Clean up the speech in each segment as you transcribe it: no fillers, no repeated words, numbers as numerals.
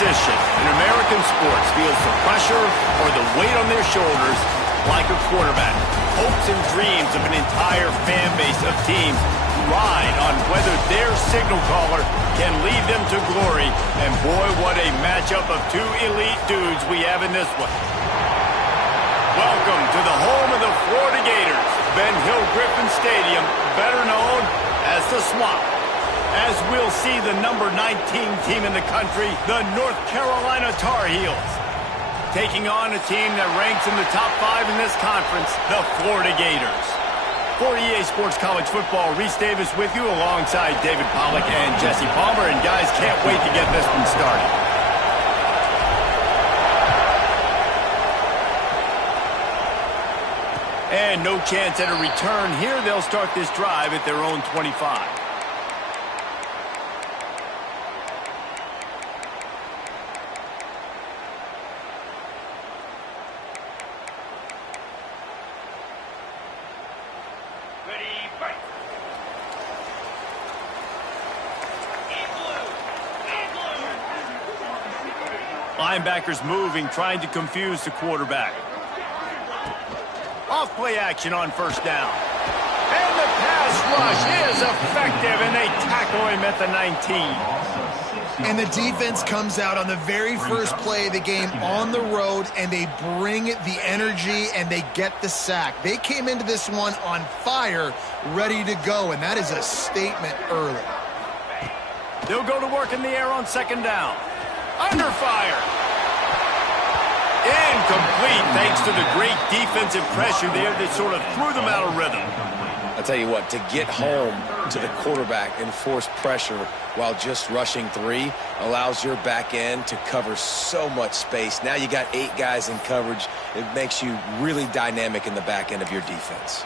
position in American sports feels the pressure or the weight on their shoulders like a quarterback. Hopes and dreams of an entire fan base of teams ride on whether their signal caller can lead them to glory. And boy, what a matchup of two elite dudes we have in this one. Welcome to the home of the Florida Gators, Ben Hill Griffin Stadium, better known as the Swamp. As we'll see the number 19 team in the country, the North Carolina Tar Heels, taking on a team that ranks in the top 5 in this conference, the Florida Gators. For EA Sports College Football, Reese Davis with you alongside David Pollack and Jesse Palmer. And guys, can't wait to get this one started. And no chance at a return here. They'll start this drive at their own 25. Linebackers moving, trying to confuse the quarterback. Off play action on first down. And the pass rush is effective, and they tackle him at the 19. And the defense comes out on the very first play of the game on the road, and they bring the energy, and they get the sack. They came into this one on fire, ready to go, and that is a statement early. They'll go to work in the air on second down. Under fire. Incomplete, thanks to the great defensive pressure there that sort of threw them out of rhythm. I'll tell you what, to get home to the quarterback and force pressure while just rushing 3 allows your back end to cover so much space. Now you got 8 guys in coverage. It makes you really dynamic in the back end of your defense.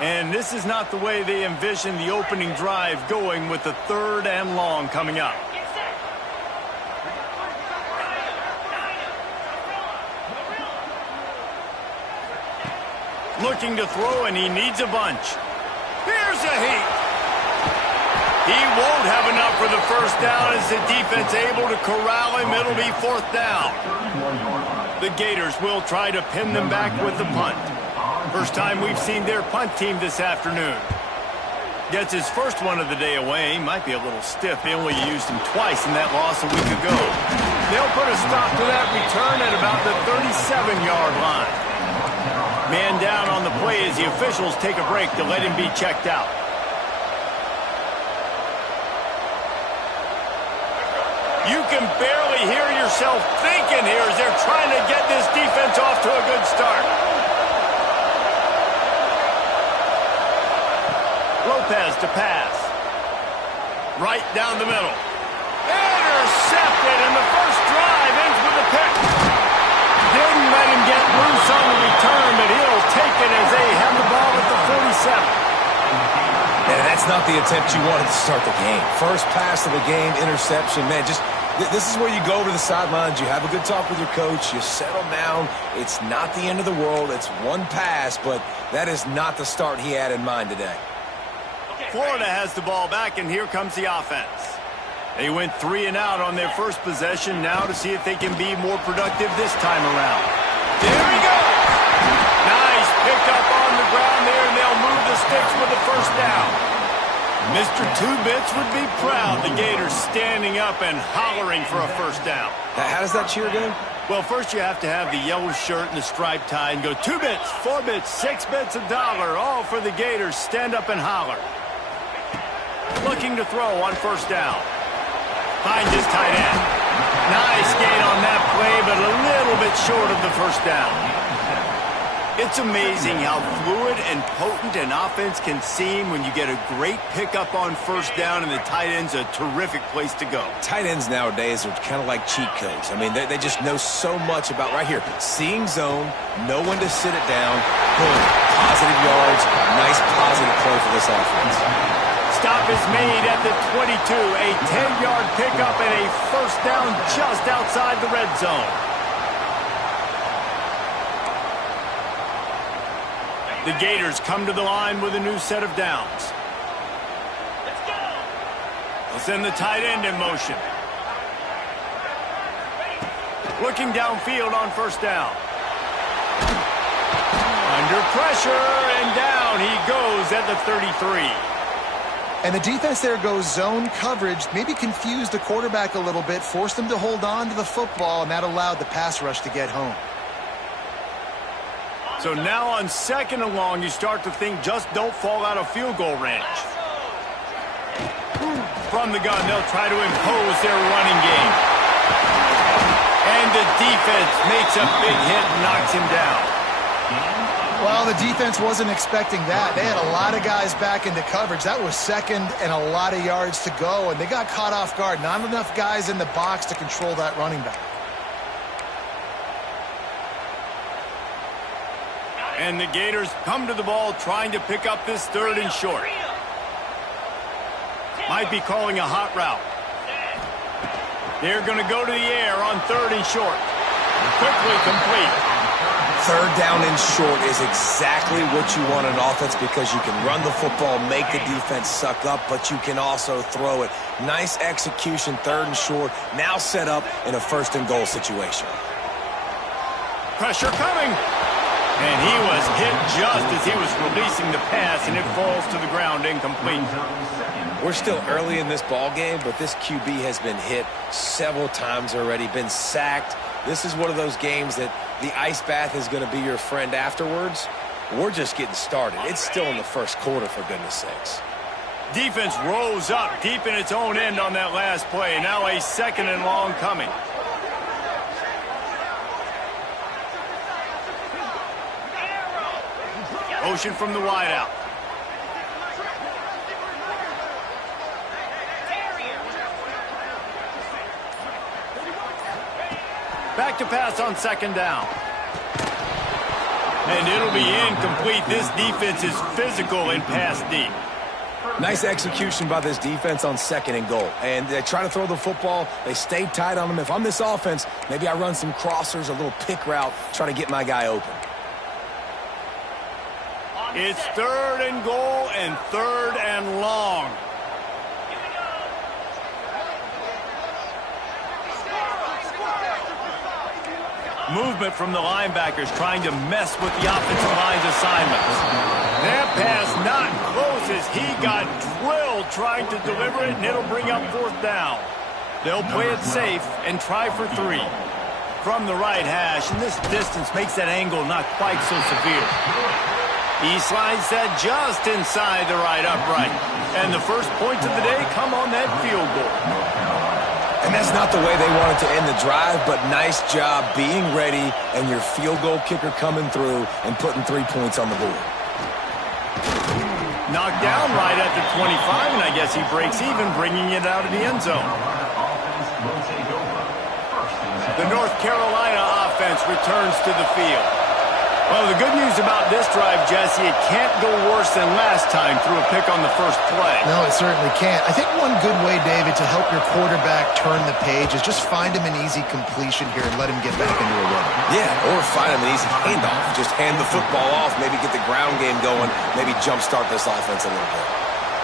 And this is not the way they envisioned the opening drive going, with the 3rd and long coming up. Looking to throw, and he needs a bunch. Here's a heat. He won't have enough for the first down as the defense able to corral him. It'll be 4th down. The Gators will try to pin them back with the punt. First time we've seen their punt team this afternoon. Gets his first one of the day away. Might be a little stiff. They only used him twice in that loss a week ago. They'll put a stop to that return at about the 37-yard line. Man down on the play as the officials take a break to let him be checked out. You can barely hear yourself thinking here as they're trying to get this defense off to a good start. Lopez to pass. Right down the middle. Intercepted, and the first drive ends with a pick. Didn't let him get loose on the return, but he'll take it as they have the ball at the 47. And that's not the attempt you wanted to start the game. First pass of the game, interception. Man, just this is where you go over the sidelines. You have a good talk with your coach. You settle down. It's not the end of the world. It's one pass, but that is not the start he had in mind today. Florida has the ball back, and here comes the offense. They went 3 and out on their first possession, now to see if they can be more productive this time around. There he goes! Nice pickup on the ground there, and they'll move the sticks with the first down. Mr. Two-Bits would be proud. The Gators standing up and hollering for a first down. How does that cheer go? Well, first you have to have the yellow shirt and the striped tie and go 2 bits, 4 bits, 6 bits, $1, all for the Gators. Stand up and holler. Looking to throw on first down. Finds his tight end. Nice gain on that play, but a little bit short of the first down. It's amazing how fluid and potent an offense can seem when you get a great pickup on first down, and the tight end's a terrific place to go. Tight ends nowadays are kind of like cheat codes. I mean, they just know so much about right here. Seeing zone, know when to sit it down, boom, positive yards, nice positive play for this offense. Stop is made at the 22, a 10-yard pickup and a first down just outside the red zone. The Gators come to the line with a new set of downs. They'll send the tight end in motion. Looking downfield on first down. Under pressure, and down he goes at the 33. And the defense there goes zone coverage, maybe confused the quarterback a little bit, forced him to hold on to the football, and that allowed the pass rush to get home. So now on 2nd and long, you start to think just don't fall out of field goal range. From the gun, they'll try to impose their running game. And the defense makes a big hit and knocks him down. Well, the defense wasn't expecting that. They had a lot of guys back into coverage. That was 2nd and a lot of yards to go, and they got caught off guard. Not enough guys in the box to control that running back. And the Gators come to the ball trying to pick up this 3rd and short. Might be calling a hot route. They're going to go to the air on 3rd and short. Quickly complete. 3rd down and short is exactly what you want in offense because you can run the football, make the defense suck up, but you can also throw it. Nice execution, 3rd and short, now set up in a 1st and goal situation. Pressure coming. And he was hit just as he was releasing the pass, and it falls to the ground incomplete. We're still early in this ball game, but this QB has been hit several times already, been sacked. This is one of those games that the ice bath is going to be your friend afterwards. We're just getting started. It's still in the 1st quarter, for goodness sakes. Defense rose up deep in its own end on that last play. Now a 2nd and long coming. Motion from the wideout. Back to pass on 2nd down. And it'll be incomplete. This defense is physical and pass deep. Nice execution by this defense on 2nd and goal. And they try to throw the football. They stay tight on them. If I'm this offense, maybe I run some crossers, a little pick route, try to get my guy open. It's 3rd and goal and 3rd and long. Movement from the linebackers trying to mess with the offensive line's assignments. That pass not close as he got drilled trying to deliver it, and it'll bring up 4th down. They'll play it safe and try for 3. From the right hash, and this distance makes that angle not quite so severe. He slides that just inside the right upright. And the first points of the day come on that field goal. And that's not the way they wanted to end the drive, but nice job being ready and your field goal kicker coming through and putting 3 points on the board. Knocked down right at the 25, and I guess he breaks even, bringing it out of the end zone. The North Carolina offense returns to the field. Well, the good news about this drive, Jesse, it can't go worse than last time through a pick on the first play. No, it certainly can't. I think one good way, David, to help your quarterback turn the page is just find him an easy completion here and let him get back into a rhythm. Yeah, or find him an easy handoff. Just hand the football off, maybe get the ground game going, maybe jumpstart this offense a little bit.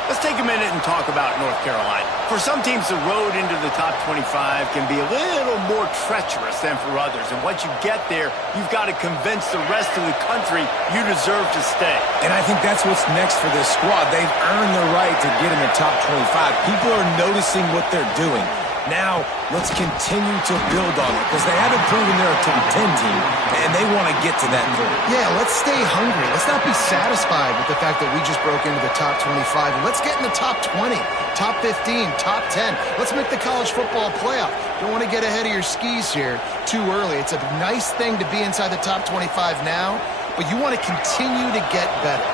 Let's take a minute and talk about North Carolina. For some teams, the road into the top 25 can be a little more treacherous than for others. And once you get there, you've got to convince the rest of the country you deserve to stay. And I think that's what's next for this squad. They've earned the right to get in the top 25. People are noticing what they're doing. Now, let's continue to build on it because they haven't proven they're a top 10 team, and they want to get to that point. Yeah, let's stay hungry. Let's not be satisfied with the fact that we just broke into the top 25. Let's get in the top 20, top 15, top 10. Let's make the college football playoff. Don't want to get ahead of your skis here too early. It's a nice thing to be inside the top 25 now, but you want to continue to get better.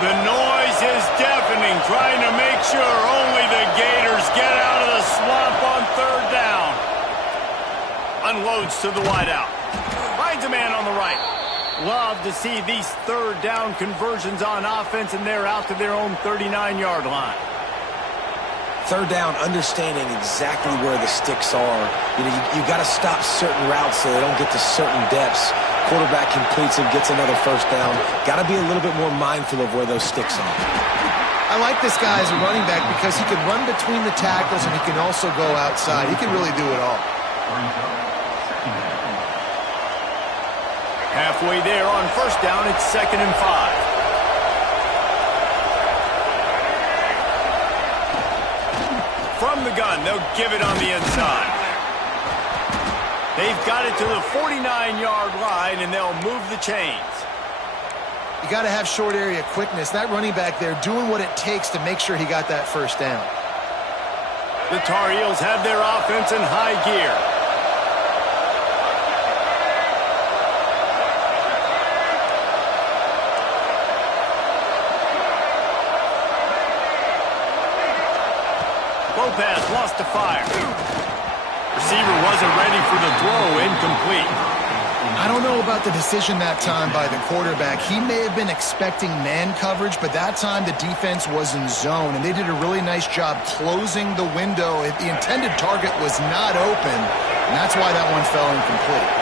The noise is deafening, trying to make sure only the Gators get out of the swamp on 3rd down. Unloads to the wideout. Finds a man on the right. Love to see these 3rd down conversions on offense, and they're out to their own 39-yard line. 3rd down, understanding exactly where the sticks are. You got to stop certain routes so they don't get to certain depths. Quarterback completes and gets another 1st down. Got to be a little bit more mindful of where those sticks are. I like this guy as a running back because he can run between the tackles and he can also go outside. He can really do it all. Halfway there on first down, it's 2nd and 5. From the gun, they'll give it on the inside. They've got it to the 49-yard line, and they'll move the chains. You got to have short area quickness. That running back there doing what it takes to make sure he got that first down. The Tar Heels have their offense in high gear. Lopez lost to fire. Receiver wasn't ready for the throw, incomplete. I don't know about the decision that time by the quarterback. He may have been expecting man coverage, but that time the defense was in zone, and they did a really nice job closing the window. The intended target was not open, and that's why that one fell incomplete.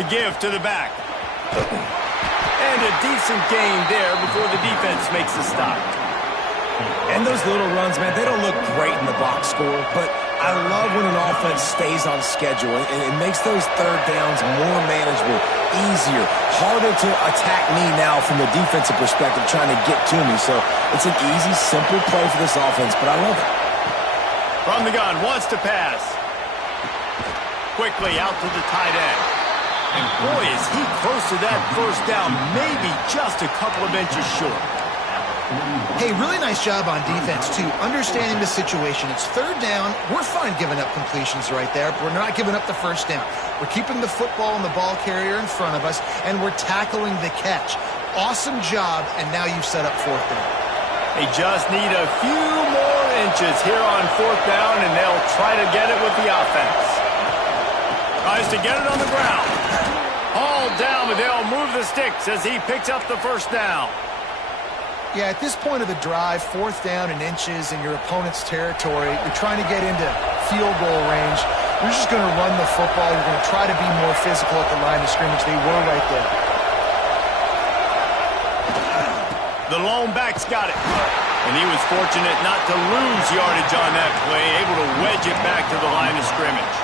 The give to the back. And a decent gain there before the defense makes the stop. And those little runs, man, they don't look great in the box score, but I love when an offense stays on schedule and it makes those third downs more manageable, easier, harder to attack me now from the defensive perspective trying to get to me. So it's an easy, simple play for this offense, but I love it. From the gun, wants to pass. Quickly out to the tight end. And boy, is he close to that first down, maybe just a couple of inches short. Hey, really nice job on defense, too. Understanding the situation. It's third down. We're fine giving up completions right there. We're not giving up the first down. We're keeping the football and the ball carrier in front of us, and we're tackling the catch. Awesome job, and now you've set up fourth down. They just need a few more inches here on fourth down, and they'll try to get it with the offense. Tries to get it on the ground. Hauled down, but they'll move the sticks as he picks up the first down. Yeah, at this point of the drive, fourth down and inches in your opponent's territory, you're trying to get into field goal range. You're just going to run the football. You're going to try to be more physical at the line of scrimmage. They were right there. The lone back's got it. And he was fortunate not to lose yardage on that play, able to wedge it back to the line of scrimmage.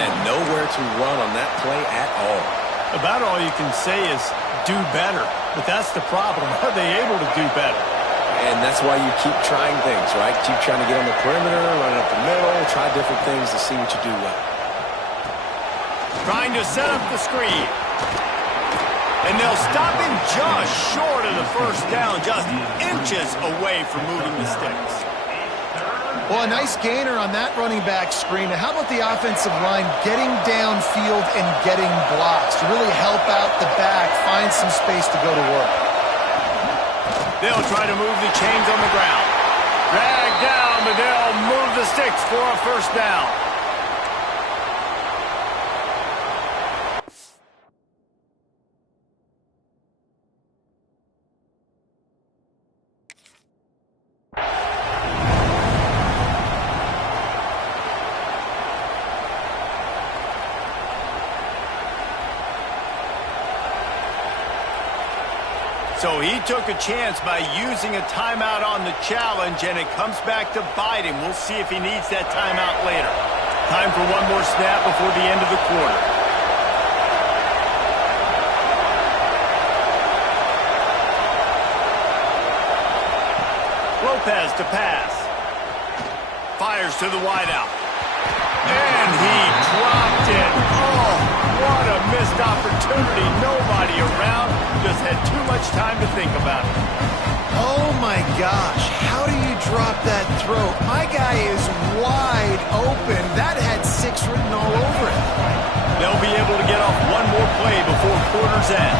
Man, nowhere to run on that play at all. About all you can say is do better. But that's the problem. Are they able to do better? And that's why you keep trying things, right? Keep trying to get on the perimeter, run up the middle, try different things to see what you do well. Trying to set up the screen. And they'll stop him just short of the first down, just inches away from moving the sticks. Well, a nice gainer on that running back screen. How about the offensive line getting downfield and getting blocks to really help out the back, find some space to go to work? They'll try to move the chains on the ground. Drag down, but they'll move the sticks for a first down. So he took a chance by using a timeout on the challenge, and it comes back to bite him. We'll see if he needs that timeout later. Time for one more snap before the end of the quarter. Lopez to pass. Fires to the wideout. And he dropped it. Oh, what a missed opportunity. Nobody around. Just had too much time to think about it. Oh, my gosh. How do you drop that throw? My guy is wide open. That had 6 written all over it. They'll be able to get off one more play before quarter's end.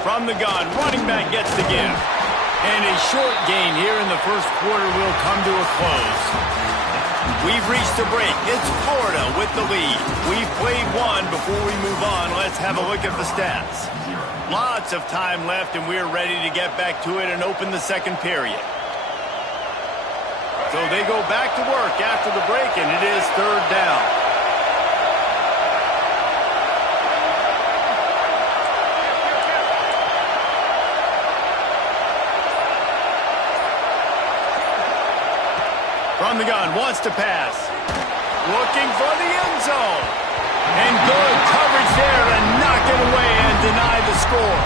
From the gun, running back gets the give. And a short gain here in the first quarter will come to a close. We've reached the break. It's Florida with the lead. We've played one. Before we move on, let's have a look at the stats. Lots of time left, and we're ready to get back to it and open the second period. So they go back to work after the break, and it is third down. From the gun, wants to pass. Looking for the end zone. And good coverage there to knock it away and deny the score.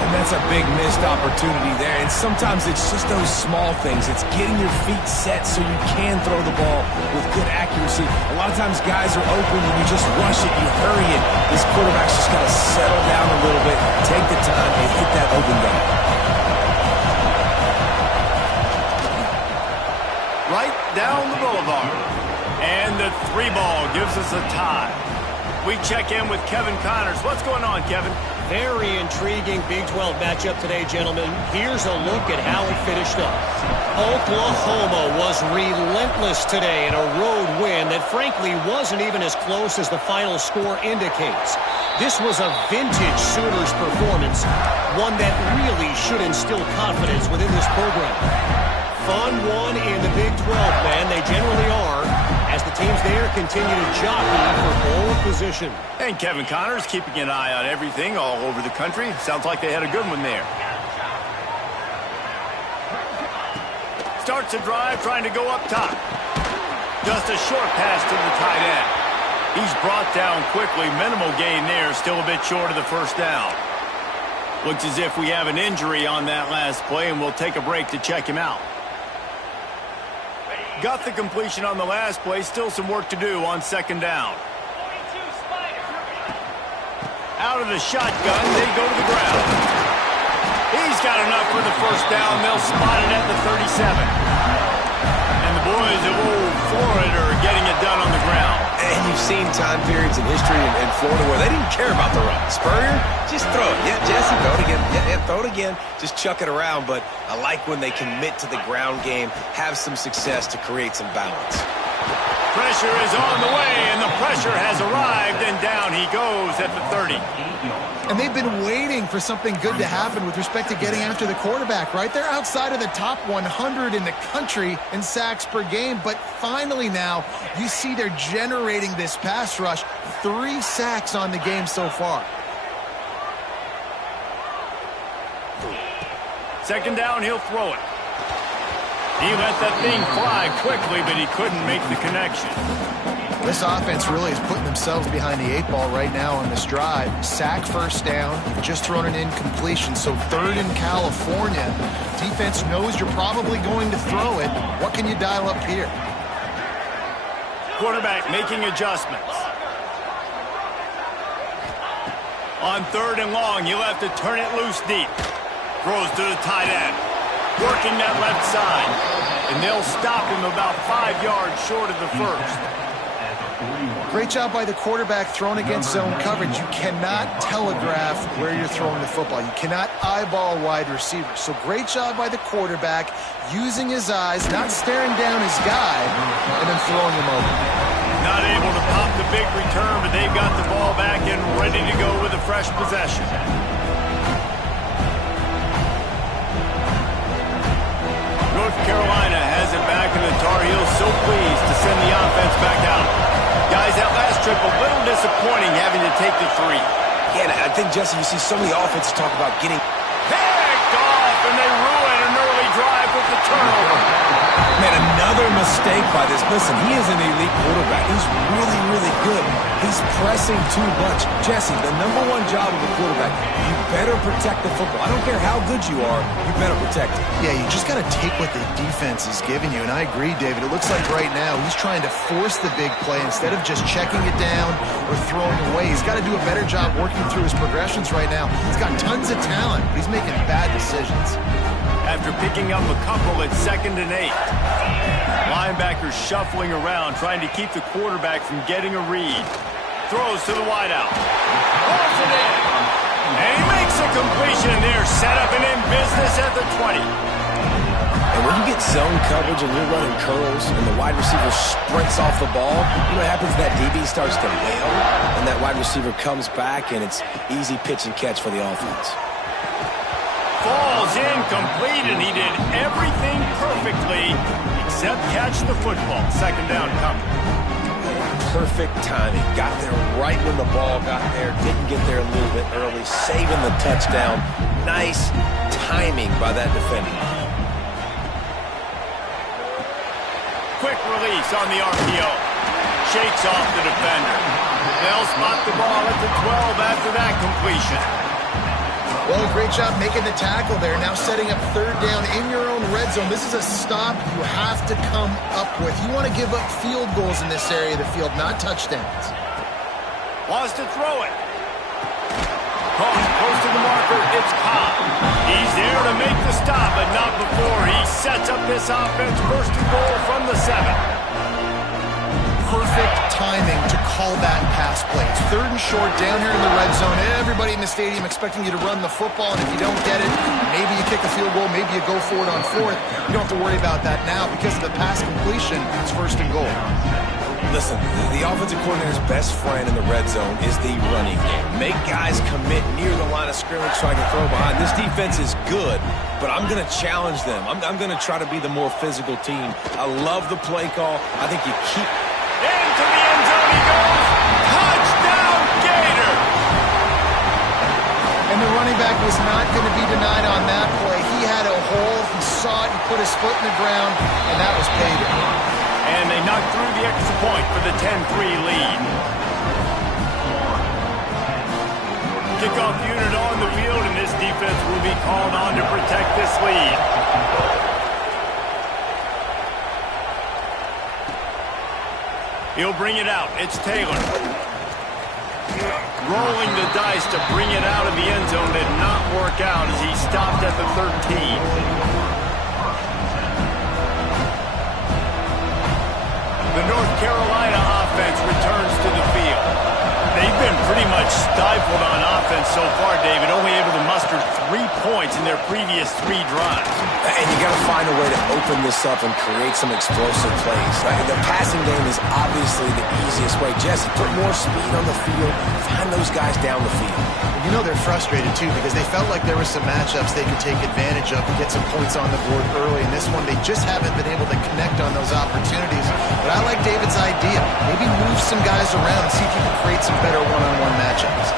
And that's a big missed opportunity there. And sometimes it's just those small things. It's getting your feet set so you can throw the ball with good accuracy. A lot of times guys are open and you just rush it, you hurry it. This quarterback's just got to settle down a little bit, take the time, and hit that open guy. Right down the boulevard. And the 3-ball gives us a tie. We check in with Kevin Connors. What's going on, Kevin? Very intriguing Big 12 matchup today, gentlemen. Here's a look at how it finished up. Oklahoma was relentless today in a road win that frankly wasn't even as close as the final score indicates. This was a vintage Sooners performance, one that really should instill confidence within this program. Fun one in the Big 12, man. They generally are, as the teams there continue to jockey for pole position. And Kevin Connors keeping an eye on everything all over the country. Sounds like they had a good one there. Starts a drive trying to go up top. Just a short pass to the tight end. He's brought down quickly. Minimal gain there. Still a bit short of the first down. Looks as if we have an injury on that last play, and we'll take a break to check him out. Got the completion on the last play. Still some work to do on second down. Out of the shotgun, they go to the ground. He's got enough for the first down. They'll spot it at the 37. And the boys of old Florida are getting it done on the ground. And you've seen time periods in history in Florida where they didn't care about the run. Spurrier, just throw it. Yeah, Jesse, throw it again. Yeah, throw it again. Just chuck it around. But I like when they commit to the ground game, have some success to create some balance. Pressure is on the way, and the pressure has arrived, and down he goes at the 30. And they've been waiting for something good to happen with respect to getting after the quarterback, right? They're outside of the top 100 in the country in sacks per game, but finally now you see they're generating this pass rush. 3 sacks on the game so far. Second down, he'll throw it. He let that thing fly quickly, but he couldn't make the connection. This offense really is putting themselves behind the 8 ball right now on this drive. Sack, first down, just thrown an incompletion. So third in California. Defense knows you're probably going to throw it. What can you dial up here? Quarterback making adjustments. On third and long, he'll have to turn it loose deep. Throws to the tight end. Working that left side. And they'll stop him about 5 yards short of the first. Great job by the quarterback throwing against zone coverage. You cannot telegraph where you're throwing the football. You cannot eyeball wide receivers. So great job by the quarterback using his eyes, not staring down his guy, and then throwing him over. Not able to pop the big return, but they've got the ball back and ready to go with a fresh possession. North Carolina has it back, and the Tar Heels so pleased to send the offense back out. Guys, that last trip a little disappointing having to take the 3. Yeah, and I think, Jesse, you see so many offenses talk about getting picked off, and they ruin an early drive with the turnover. Man, another mistake by this. Listen, he is an elite quarterback. He's really, really good. He's pressing too much. Jesse, the #1 job of a quarterback, you better protect the football. I don't care how good you are, you better protect it. Yeah, you just got to take what the defense is giving you, and I agree, David. It looks like right now he's trying to force the big play instead of just checking it down or throwing away. He's got to do a better job working through his progressions right now. He's got tons of talent, but he's making bad decisions. After picking up a couple at 2nd and 8. Linebackers shuffling around, trying to keep the quarterback from getting a read. Throws to the wideout. Pulls it in. And he makes a completion there. Set up and in business at the 20. And when you get zone coverage and you're running curls and the wide receiver sprints off the ball, you know what happens? That DB starts to bail, and that wide receiver comes back, and it's easy pitch and catch for the offense. Falls incomplete, and he did everything perfectly except catch the football. Second down coming. Perfect timing. Got there right when the ball got there. Didn't get there a little bit early. Saving the touchdown. Nice timing by that defender. Quick release on the RPO. Shakes off the defender. They'll spot the ball at the 12 after that completion. Well, great job making the tackle there. Now setting up third down in your own red zone. This is a stop you have to come up with. You want to give up field goals in this area of the field, not touchdowns. Wants to throw it. Caught close to the marker. It's Cobb. He's there to make the stop, but not before he sets up this offense. First and goal from the 7. Perfect timing to call that pass play. It's third and short down here in the red zone. Everybody in the stadium expecting you to run the football, and if you don't get it, maybe you kick a field goal, maybe you go for it on fourth. You don't have to worry about that now because of the pass completion. It's first and goal. Listen, the offensive coordinator's best friend in the red zone is the running game. Make guys commit near the line of scrimmage so I can throw behind. This defense is good, but I'm going to challenge them. I'm going to try to be the more physical team. I love the play call. I think you keep... Into the end zone he goes. Touchdown, Gator! And the running back was not going to be denied on that play. He had a hole. He saw it. He put his foot in the ground, and that was payday. And they knocked through the extra point for the 10-3 lead. Kickoff unit on the field, and this defense will be called on to protect this lead. He'll bring it out. It's Taylor. Rolling the dice to bring it out of the end zone did not work out as he stopped at the 13. The North Carolina offense returns to the field. They've been pretty much stifled on offense so far, David, only able to muster 3 points in their previous 3 drives. And you got to find a way to open this up and create some explosive plays. The passing game is obviously the easiest way. Jesse, put more speed on the field. Find those guys down the field. You know they're frustrated, too, because they felt like there were some matchups they could take advantage of and get some points on the board early. In this one, they just haven't been able to connect on those opportunities. But I like David's idea. Maybe move some guys around and see if you can create some better one-on-one matchups.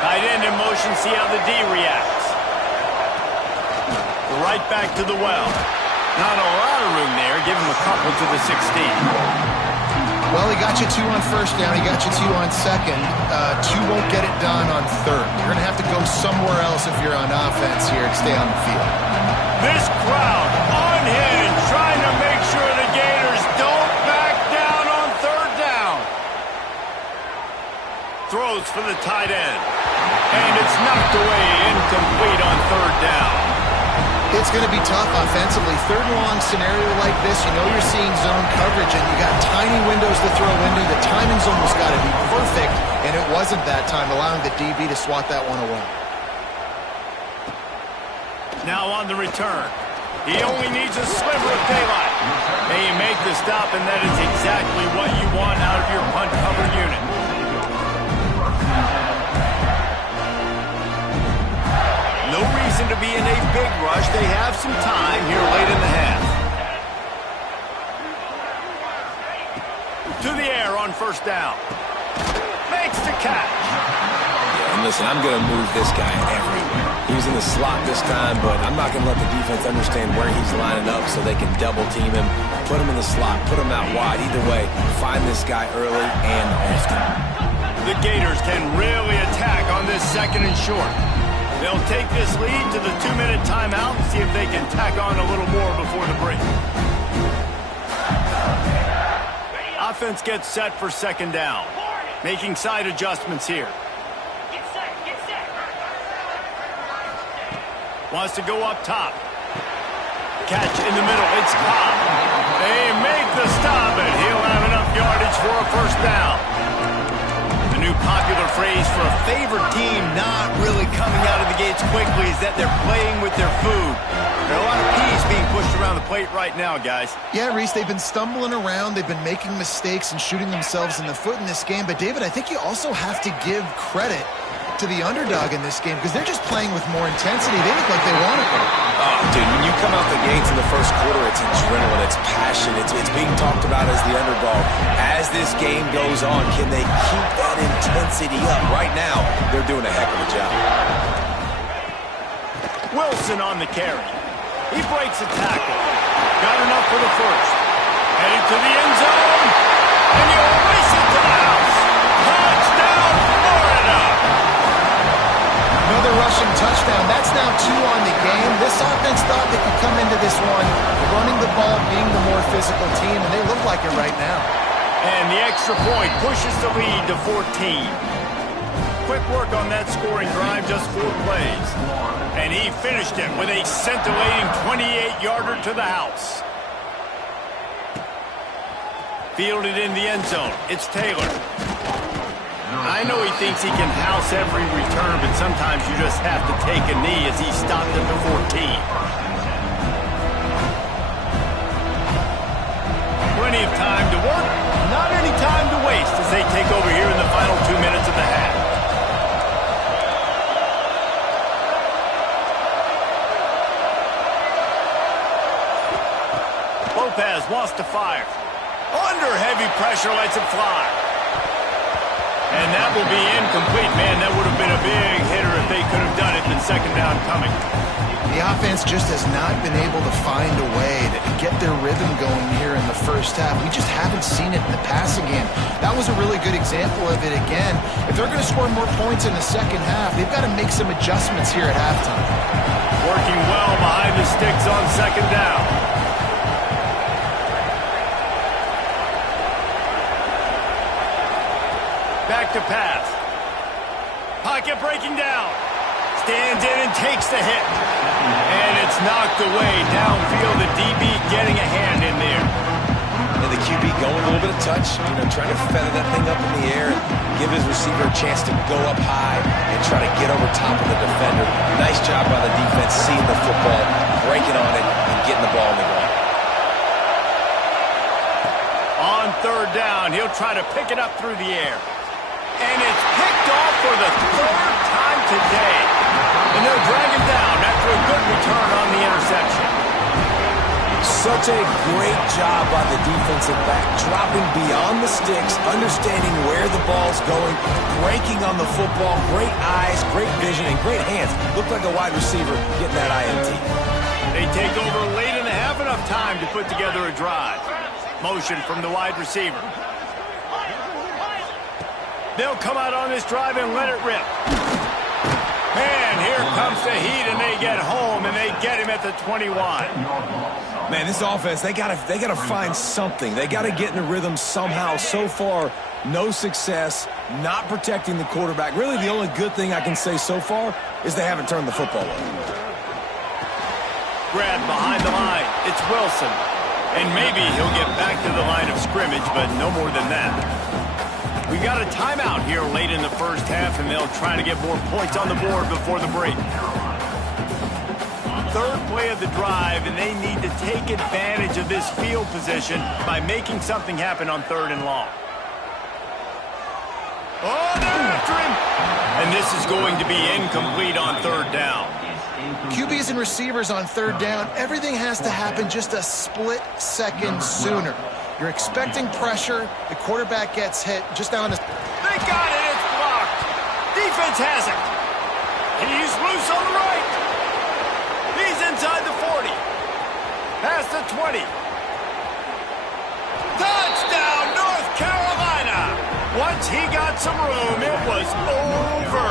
Tight end in motion, see how the D reacts. Right back to the well. Not a lot of room there. Give him a couple to the 16. Well, he got you 2 on first down. He got you 2 on second. 2 won't get it done on third. You're going to have to go somewhere else if you're on offense here and stay on the field. This crowd unhinged, trying to make sure the Gators don't back down on third down. Throws for the tight end. And it's knocked away, incomplete on third down. It's going to be tough offensively. Third and long scenario like this, you know you're seeing zone coverage, and you got tiny windows to throw into. The timing's almost got to be perfect, and it wasn't that time, allowing the DB to swat that one away. Now on the return. He only needs a sliver of daylight. They make the stop, and that is exactly what you want out of your punt cover unit. No reason to be in a big rush. They have some time here late in the half. To the air on first down. Makes the catch. Yeah, and listen, I'm going to move this guy everywhere. He's in the slot this time, but I'm not going to let the defense understand where he's lining up so they can double team him. Put him in the slot, put him out wide. Either way, find this guy early and often. The Gators can really attack on this second and short. They'll take this lead to the 2-minute timeout and see if they can tack on a little more before the break. Offense gets set for second down. Making side adjustments here. Wants to go up top. Catch in the middle. It's Cobb. They make the stop, and he'll have enough yardage for a first down. The new popular phrase for a favored team not really coming out of the gates quickly is that they're playing with their food. There are a lot of peas being pushed around the plate right now, guys. Yeah, Reese, they've been stumbling around. They've been making mistakes and shooting themselves in the foot in this game. But, David, I think you also have to give credit to the underdog in this game because they're just playing with more intensity. They look like they want it. Oh, dude, when you come out the gates in the first quarter, it's adrenaline, it's passion, it's being talked about as the underdog. As this game goes on, can they keep that intensity up? Right now, they're doing a heck of a job. Wilson on the carry. He breaks a tackle. Got enough for the first. Heading to the end zone. And he'll race it to the house. Touchdown, Florida! Another rushing touchdown. That's now 2 on the game. This offense thought they could come into this one running the ball, being the more physical team, and they look like it right now. And the extra point pushes the lead to 14. Quick work on that scoring drive, just 4 plays. And he finished it with a scintillating 28-yarder to the house. Fielded in the end zone. It's Taylor. I know he thinks he can house every return, but sometimes you just have to take a knee as he stopped at the 14. Plenty of time to work, not any time to waste as they take over here in the final 2 minutes of the half. Lopez wants to fire. Under heavy pressure, lets it fly. And that will be incomplete. Man, that would have been a big hitter if they could have done it. Then second down coming. The offense just has not been able to find a way to get their rhythm going here in the first half. We just haven't seen it in the passing game. That was a really good example of it again. If they're going to score more points in the second half, they've got to make some adjustments here at halftime. Working well behind the sticks on second down. Back to pass. Pocket breaking down. Stands in and takes the hit. And it's knocked away downfield. The DB getting a hand in there. And the QB going a little bit of touch, trying to feather that thing up in the air and give his receiver a chance to go up high and try to get over top of the defender. Nice job by the defense seeing the football, breaking on it, and getting the ball in the ground. On third down, he'll try to pick it up through the air. And it's picked off for the 3rd time today. And they'll drag him down after a good return on the interception. Such a great job by the defensive back, dropping beyond the sticks, understanding where the ball's going, breaking on the football, great eyes, great vision, and great hands. Looked like a wide receiver getting that INT. They take over late in the half, enough time to put together a drive. Motion from the wide receiver. They'll come out on this drive and let it rip. Man, here comes the heat, and they get home, and they get him at the 21. Man, this offense, they gotta find something. They gotta get in a rhythm somehow. So far, no success, not protecting the quarterback. Really, the only good thing I can say so far is they haven't turned the football over. Grab behind the line. It's Wilson. And maybe he'll get back to the line of scrimmage, but no more than that. We got a timeout here late in the first half, and they'll try to get more points on the board before the break. 3rd play of the drive, and they need to take advantage of this field position by making something happen on 3rd and long. Oh, they're after him! And this is going to be incomplete on 3rd down. QBs and receivers on 3rd down, everything has to happen just a split second sooner. You're expecting pressure. The quarterback gets hit just now on his... They got it. It's blocked. Defense has it. He's loose on the right. He's inside the 40. Past the 20. Touchdown, North Carolina. Once he got some room, it was over.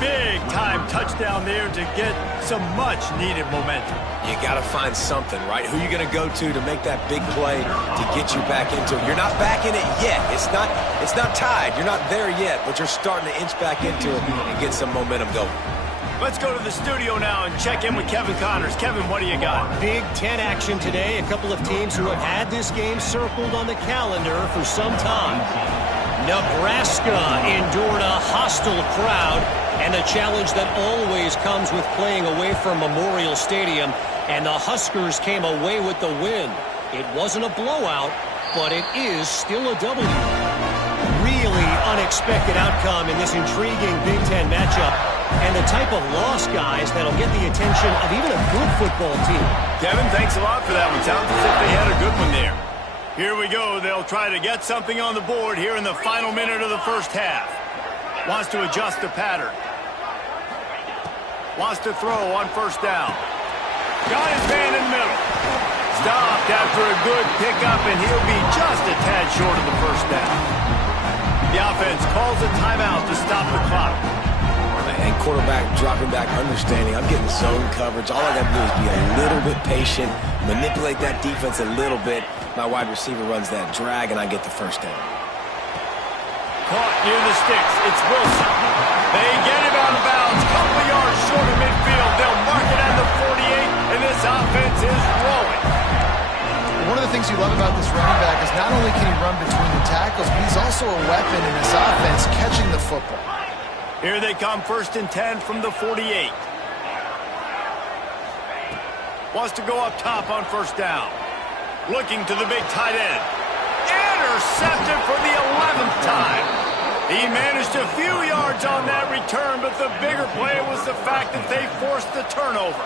Big-time touchdown there to get some much-needed momentum. You got to find something, right? Who are you going to go to make that big play to get you back into it? You're not back in it yet. It's not tied. You're not there yet, but you're starting to inch back into it and get some momentum going. Let's go to the studio now and check in with Kevin Connors. Kevin, what do you got? Big 10 action today. A couple of teams who have had this game circled on the calendar for some time. Nebraska endured a hostile crowd and the challenge that always comes with playing away from Memorial Stadium, and the Huskers came away with the win. It wasn't a blowout, but it is still a W. Really unexpected outcome in this intriguing Big Ten matchup, and the type of loss, guys, that'll get the attention of even a good football team. Kevin, thanks a lot for that one. Sounds as if they had a good one there. Here we go. They'll try to get something on the board here in the final minute of the first half. Wants to adjust the pattern. Wants to throw on first down. Got his man in the middle. Stopped after a good pickup, and he'll be just a tad short of the first down. The offense calls a timeout to stop the clock. And quarterback dropping back, understanding I'm getting zone coverage. All I got to do is be a little bit patient, manipulate that defense a little bit. My wide receiver runs that drag, and I get the first down. Caught near the sticks. It's Wilson. They get him out of bounds. Couple of yards short of midfield. They'll mark it at the 48, and this offense is rolling. One of the things you love about this running back is not only can he run between the tackles, but he's also a weapon in this offense catching the football. Here they come, 1st and 10 from the 48. Wants to go up top on first down. Looking to the big tight end. Intercepted for the 11th time. He managed a few yards on that return, but the bigger play was the fact that they forced the turnover.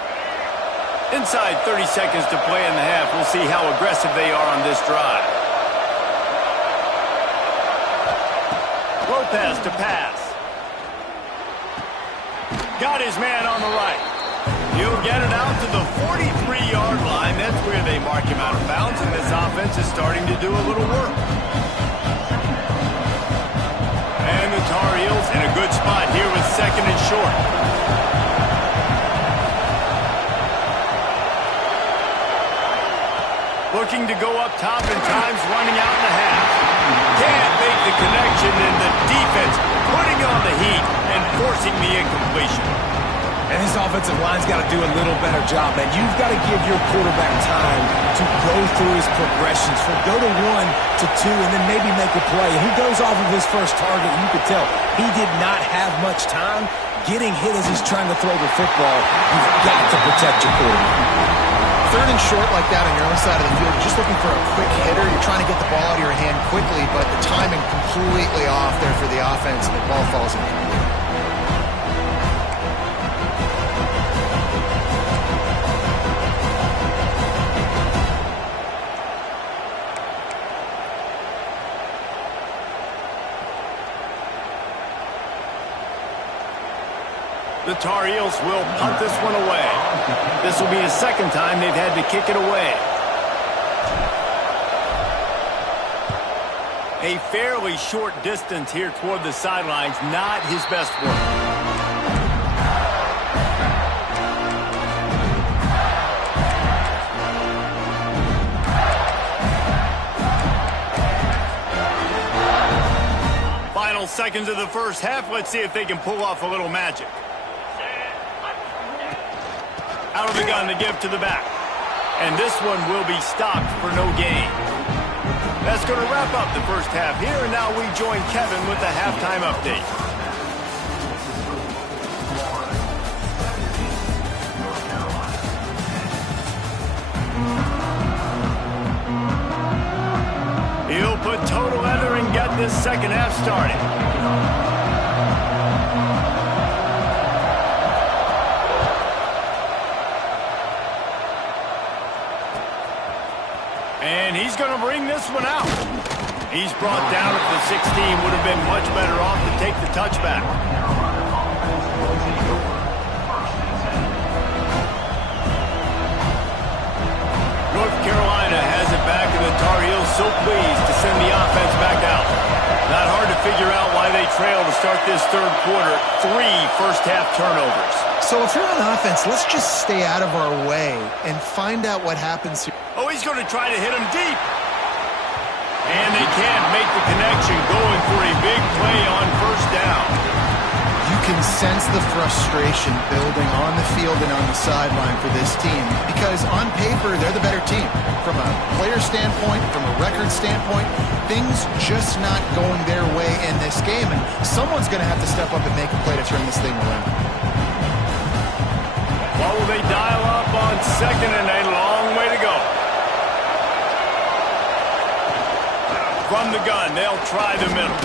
Inside 30 seconds to play in the half. We'll see how aggressive they are on this drive. Lopez to pass. Got his man on the right. He'll get it out to the 43-yard line. That's where they mark him out of bounds, and this offense is starting to do a little work. And the Tar Heels in a good spot here with 2nd and short. Looking to go up top, and time's running out in the half. Can't make the connection, and the defense putting on the heat and forcing the incompletion. And this offensive line's got to do a little better job, man. You've got to give your quarterback time to go through his progressions. Go to 1 to 2 and then maybe make a play. And he goes off of his first target. You could tell he did not have much time getting hit as he's trying to throw the football. You've got to protect your quarterback. 3rd and short like that on your own side of the field, you're just looking for a quick hitter. You're trying to get the ball out of your hand quickly, but the timing completely off there for the offense, and the ball falls incomplete. The Tar Heels will punt this one away. This will be the 2nd time they've had to kick it away. A fairly short distance here toward the sidelines, not his best work. Final seconds of the first half. Let's see if they can pull off a little magic. Out of the gun to give to the back. And this one will be stopped for no gain. That's going to wrap up the first half here, and now we join Kevin with the halftime update. He'll put total leather and get this second half started. And he's going to bring this one out. He's brought down at the 16. Would have been much better off to take the touchback. North Carolina has it back, and the Tar Heels so pleased to send the offense back out. Not hard to figure out why they trail to start this 3rd quarter. 3 first-half turnovers. So if you're on offense, let's just stay out of our way and find out what happens here. Oh, he's going to try to hit him deep. And they can't make the connection, going for a big play on first down. You can sense the frustration building on the field and on the sideline for this team because on paper, they're the better team. From a player standpoint, from a record standpoint, things just not going their way in this game, and someone's going to have to step up and make a play to turn this thing around. Well, will they dial up on second and a long way to go? From the gun, they'll try the middle.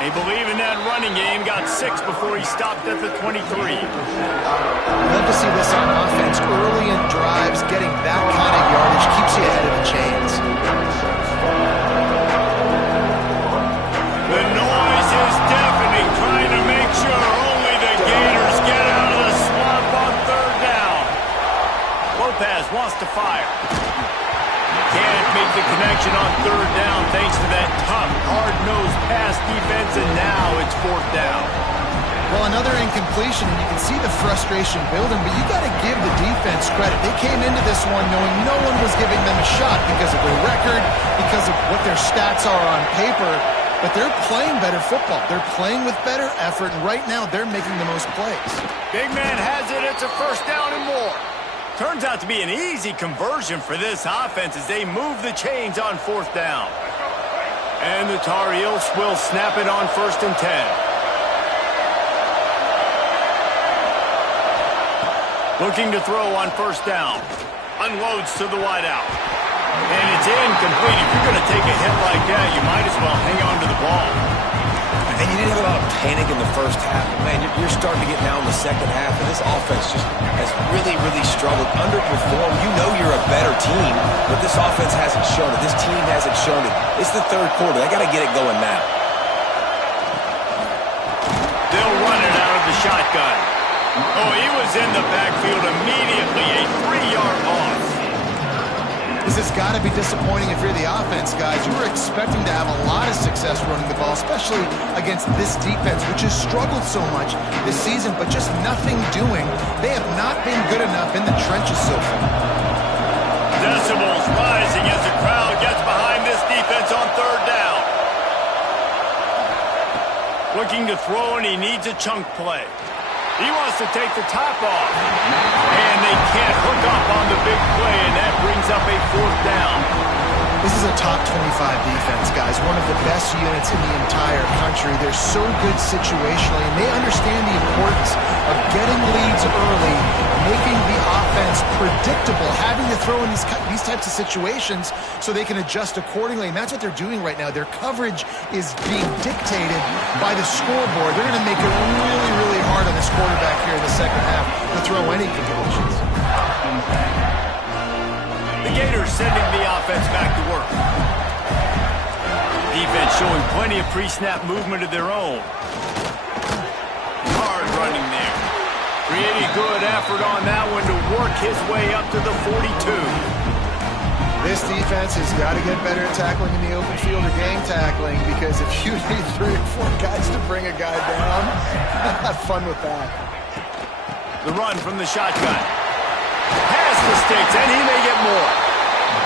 They believe in that running game, got 6 before he stopped at the 23. Love to see this on offense. Early in drives, getting that kind of yardage keeps you ahead of the chains. The noise is deafening, trying to make sure only the Gators get out of the swamp on third down. Lopez wants to fire. Can't make the connection on third down thanks to that tough, hard-nosed pass defense, and now it's fourth down. Well, another incompletion, and you can see the frustration building, but you got to give the defense credit. They came into this one knowing no one was giving them a shot because of their record, because of what their stats are on paper, but they're playing better football. They're playing with better effort, and right now they're making the most plays. Big man has it. It's a first down and more. Turns out to be an easy conversion for this offense as they move the chains on fourth down. And the Tar Heels will snap it on 1st and 10. Looking to throw on first down. Unloads to the wideout. And it's incomplete. If you're going to take a hit like that, you might as well hang on to the ball. And you didn't have a lot of panic in the first half. Man, you're starting to get now in the second half, and this offense just has really, really struggled, underperformed. You know you're a better team, but this offense hasn't shown it. This team hasn't shown it. It's the third quarter. They got to get it going now. They'll run it out of the shotgun. Oh, he was in the backfield immediately. A 3-yard loss. This has got to be disappointing if you're the offense, guys. You were expecting to have a lot of success running the ball, especially against this defense, which has struggled so much this season, but just nothing doing. They have not been good enough in the trenches so far. Decibels rising as the crowd gets behind this defense on third down. Looking to throw, and he needs a chunk play. He wants to take the top off. And they can't hook up on the big play, and that brings up a fourth down. This is a top 25 defense, guys. One of the best units in the entire country. They're so good situationally, and they understand the importance of getting leads early, making the offense predictable, having to throw in these types of situations so they can adjust accordingly. And that's what they're doing right now. Their coverage is being dictated by the scoreboard. They're going to make it really, really hard on this quarterback here in the second half to throw any completions. The Gators sending the offense back to work. Defense showing plenty of pre-snap movement of their own. Hard running there. Pretty good effort on that one to work his way up to the 42. This defense has got to get better at tackling in the open field or game tackling, because if you need 3 or 4 guys to bring a guy down, have fun with that. The run from the shotgun. Has the sticks, and he may get more.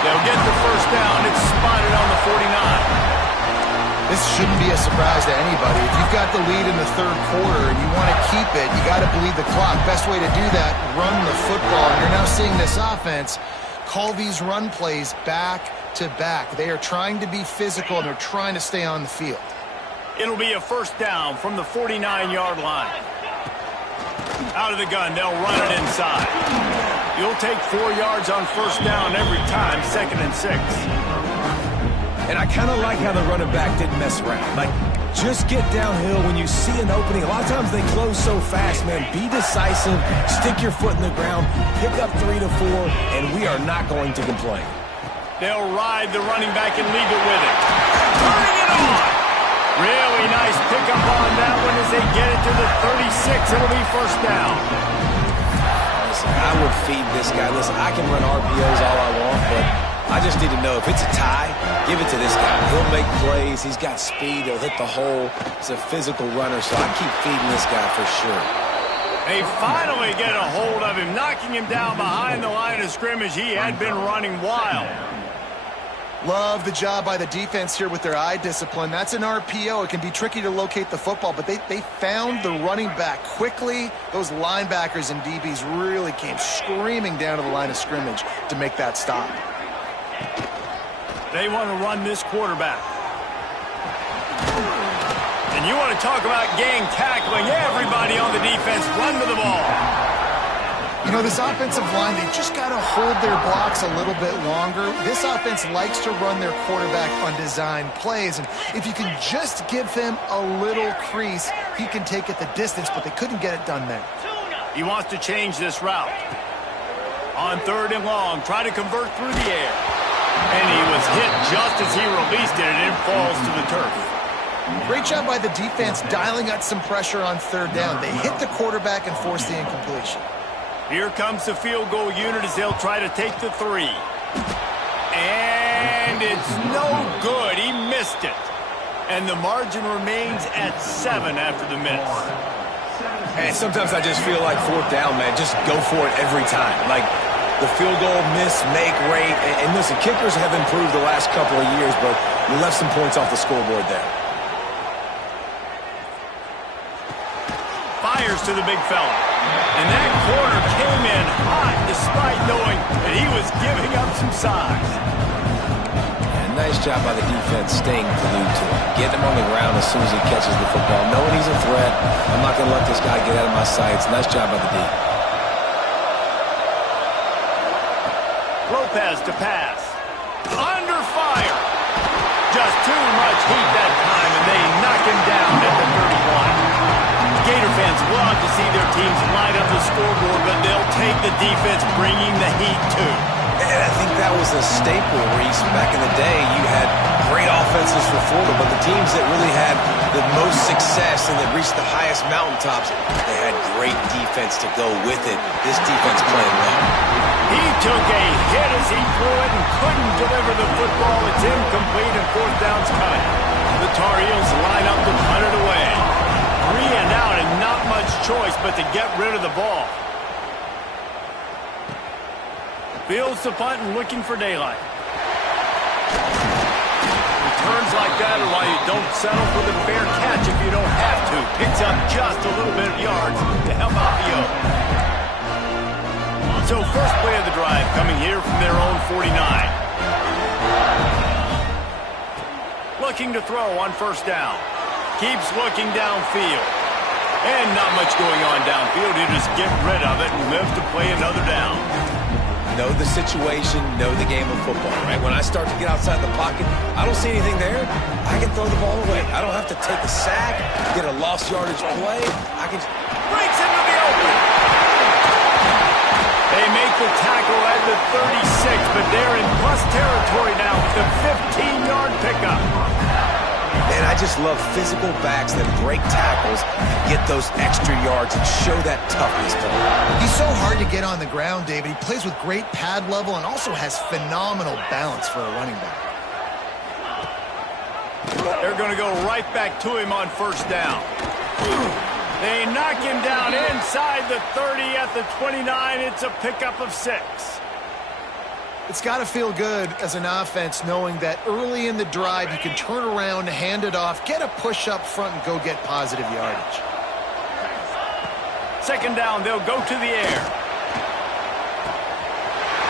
They'll get the first down. It's spotted on the 49. This shouldn't be a surprise to anybody. If you've got the lead in the third quarter and you want to keep it, you got to bleed the clock. Best way to do that, run the football. And you're now seeing this offense call these run plays back to back. They are trying to be physical, and they're trying to stay on the field. It'll be a first down from the 49-yard line. Out of the gun, they'll run it inside. You'll take 4 yards on first down every time, 2nd and 6. And I kind of like how the running back didn't mess around. Like, just get downhill when you see an opening. A lot of times they close so fast, man. Be decisive, stick your foot in the ground, pick up 3 to 4, and we are not going to complain. They'll ride the running back and leave it with it. Turning it on! Really nice pickup on that one as they get it to the 36. It'll be first down. Listen, I would feed this guy. Listen, I can run RPOs all I want, but I just need to know if it's a tie, give it to this guy. He'll make plays. He's got speed. He'll hit the hole. He's a physical runner, so I keep feeding this guy for sure. They finally get a hold of him, knocking him down behind the line of scrimmage. He had been running wild. Love the job by the defense here with their eye discipline. That's an RPO. It can be tricky to locate the football, but they found the running back quickly. Those linebackers and DBs really came screaming down to the line of scrimmage to make that stop. They want to run this quarterback. And you want to talk about gang tackling. Everybody on the defense run to the ball. You know, this offensive line, they've just got to hold their blocks a little bit longer. This offense likes to run their quarterback on design plays, and if you can just give him a little crease, he can take it the distance, but they couldn't get it done there. He wants to change this route. On 3rd and long, try to convert through the air. And he was hit just as he released it, and it falls to the turf. Great job by the defense dialing out some pressure on 3rd down. They hit the quarterback and forced the incompletion. Here comes the field goal unit as they'll try to take the 3. And it's no good. He missed it. And the margin remains at 7 after the miss. And sometimes I just feel like 4th down, man. Just go for it every time. Like the field goal miss-make rate. And listen, kickers have improved the last couple of years, but you left some points off the scoreboard there. Fires to the big fella. And that corner came in hot despite knowing that he was giving up some size. And nice job by the defense staying glued to him. Getting him on the ground as soon as he catches the football. Knowing he's a threat, I'm not going to let this guy get out of my sights. Nice job by the D. Lopez to pass. Under fire. Just too much heat that time, and they knock him down at the 31. Gator fans love to see their teams light up the scoreboard, but they'll take the defense bringing the heat too. And I think that was a staple, Reese. Back in the day, you had great offenses for Florida, but the teams that really had the most success and that reached the highest mountaintops, they had great defense to go with it. This defense playing well. He took a hit as he threw it and couldn't deliver the football. It's incomplete and 4th down's coming. The Tar Heels line up to punt it away. 3 and out and not much choice but to get rid of the ball. Fields the punt and looking for daylight. Returns like that are why you don't settle for the fair catch if you don't have to. Picks up just a little bit of yards to help out the Oaks. So first play of the drive coming here from their own 49. Looking to throw on 1st down. Keeps looking downfield. And not much going on downfield. He just get rid of it and live to play another down. Know the situation, know the game of football, right? When I start to get outside the pocket, I don't see anything there. I can throw the ball away. I don't have to take a sack, get a lost yardage play. I can... Breaks into the open. They make the tackle at the 36, but they're in plus territory now with the 15-yard pickup. And I just love physical backs that break tackles and get those extra yards and show that toughness to them. He's so hard to get on the ground, David. He plays with great pad level and also has phenomenal balance for a running back. They're going to go right back to him on 1st down. They knock him down inside the 30 at the 29. It's a pickup of 6. It's got to feel good as an offense knowing that early in the drive you can turn around, hand it off, get a push up front, and go get positive yardage. 2nd down, they'll go to the air.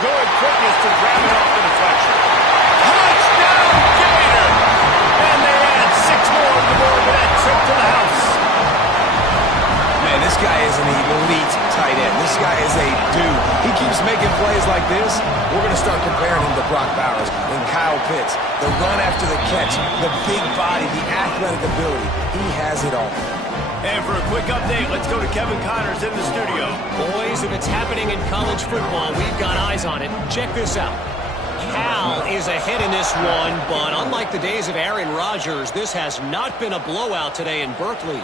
Good quickness to grab it off the deflection. Touchdown, Gator! And they add 6 more to the board with that trip to the house. Man, this guy is an elite tight end. This guy is a dude. He keeps making plays like this. We're going to start comparing him to Brock Bowers and Kyle Pitts. The run after the catch, the big body, the athletic ability. He has it all. And for a quick update, let's go to Kevin Connors in the studio. Boys, if it's happening in college football, we've got eyes on it. Check this out. Cal is ahead in this one, but unlike the days of Aaron Rodgers, this has not been a blowout today in Berkeley.